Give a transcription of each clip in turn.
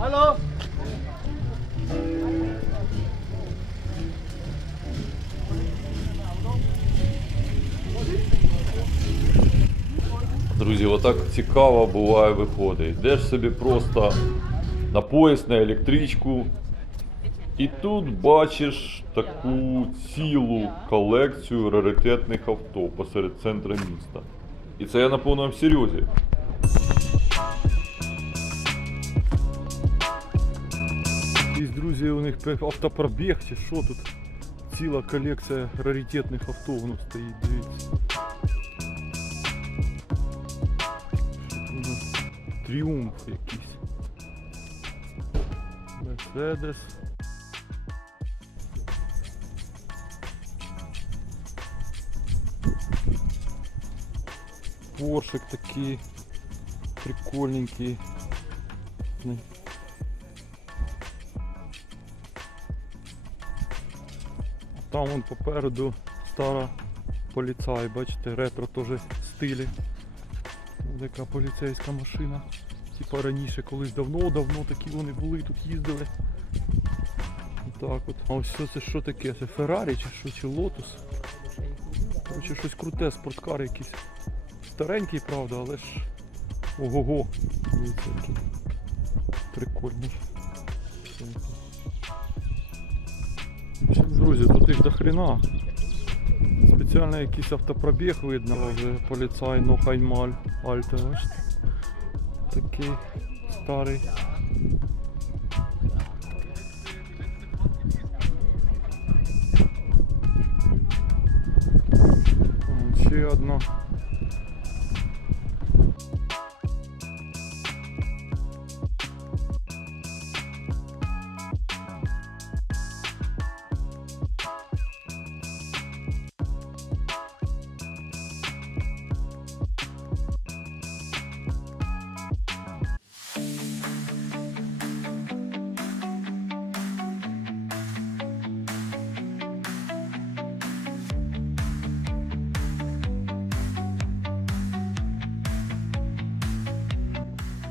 Алло. Друзі, отак цікаво буває виходить. Йдеш собі просто на поїзд, на електричку. І тут бачиш таку цілу колекцію раритетних авто посеред центру міста. І це я на повному серйозі. Якісь друзі, у них пе- автопробіг чи що тут. Ціла колекція раритетних авто воно стоїть, дивіться. Що тут у нас? Тріумф якийсь. Мерседес. Поршик такий прикольненький. Там вон попереду стара поліцай, бачите, ретро теж стилі. Така поліцейська машина. Типа раніше колись давно-давно такі вони були, тут їздили. Так от. А ось це що таке? Це Феррарі чи що, чи Лотус? Короче, щось круте, спорткар якийсь. Старенький, правда, але ж. Ого-го. Прикольний. Друзі, тут їх до хрена. Спеціально якийсь автопробіг видно, вже поліцай Нохаймаль Альте, бачите? Такий старий. Ще одна.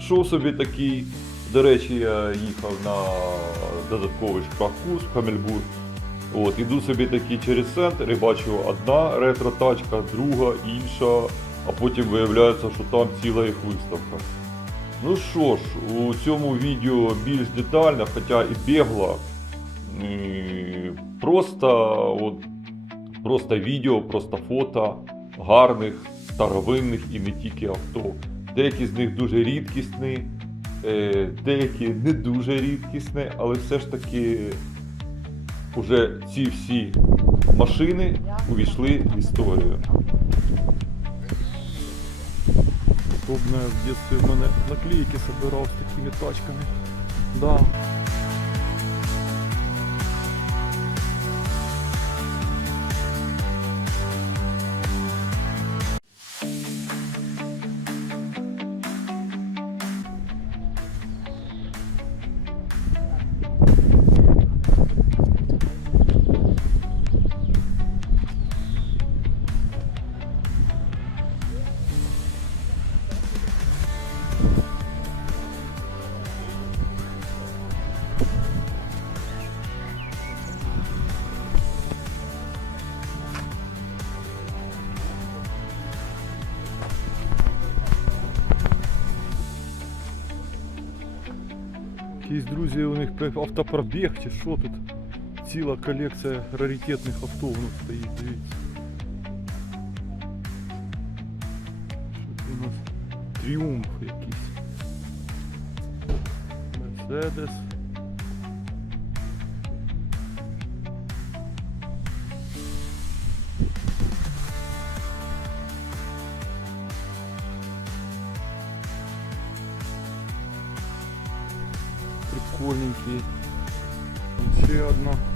Шов собі такий. До речі, я їхав на додатковий шпахкус в Хамельбург. От, іду собі такий через центр і бачу одна ретро-тачка, друга, інша, а потім виявляється, що там ціла їх виставка. Ну що ж, у цьому відео більш детально, хоча і бігло. М, Просто, от, просто відео, просто фото гарних, старовинних і не тільки авто. Деякі з них дуже рідкісні, е, деякі не дуже рідкісні, але все ж таки вже ці всі машини увійшли в історію. Удобно, в детстве в мене наклейки собирав з такими тачками. Да. Якісь друзі, у них пе- автопробіг чи що тут. Ціла колекція раритетних авто воно стоїть, дивіться. Що це у нас? Тріумф якийсь. Мерседес. Прикольненький. Ще одна.